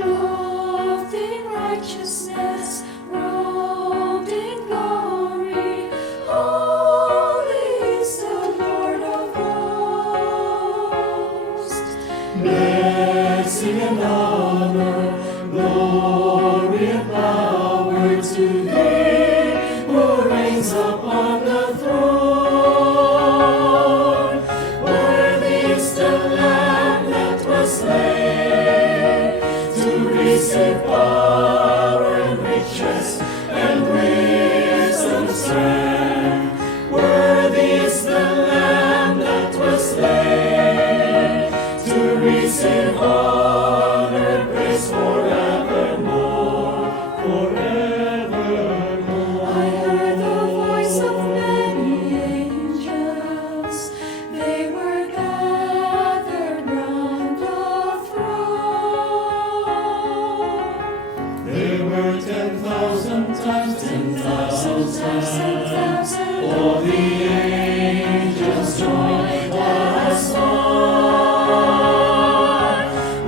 clothed in righteousness, robed in glory. Holy is the Lord of hosts. Blessing and honor, glory and power to Thee, who reigns upon the throne. Worthy is the Lamb that was slain to receive power and riches and wisdom and strength. Worthy is the Lamb that was slain to receive honor and praise forevermore, forevermore. I heard the voice of many angels. They were gathered round the throne. There were 10,000 times, 10,000 times, 10,000. All the angels joined as one.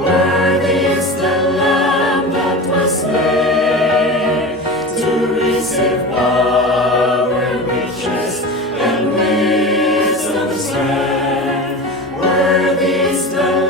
Worthy is the Lamb that was slain to receive power and riches and wisdom and strength. Worthy is the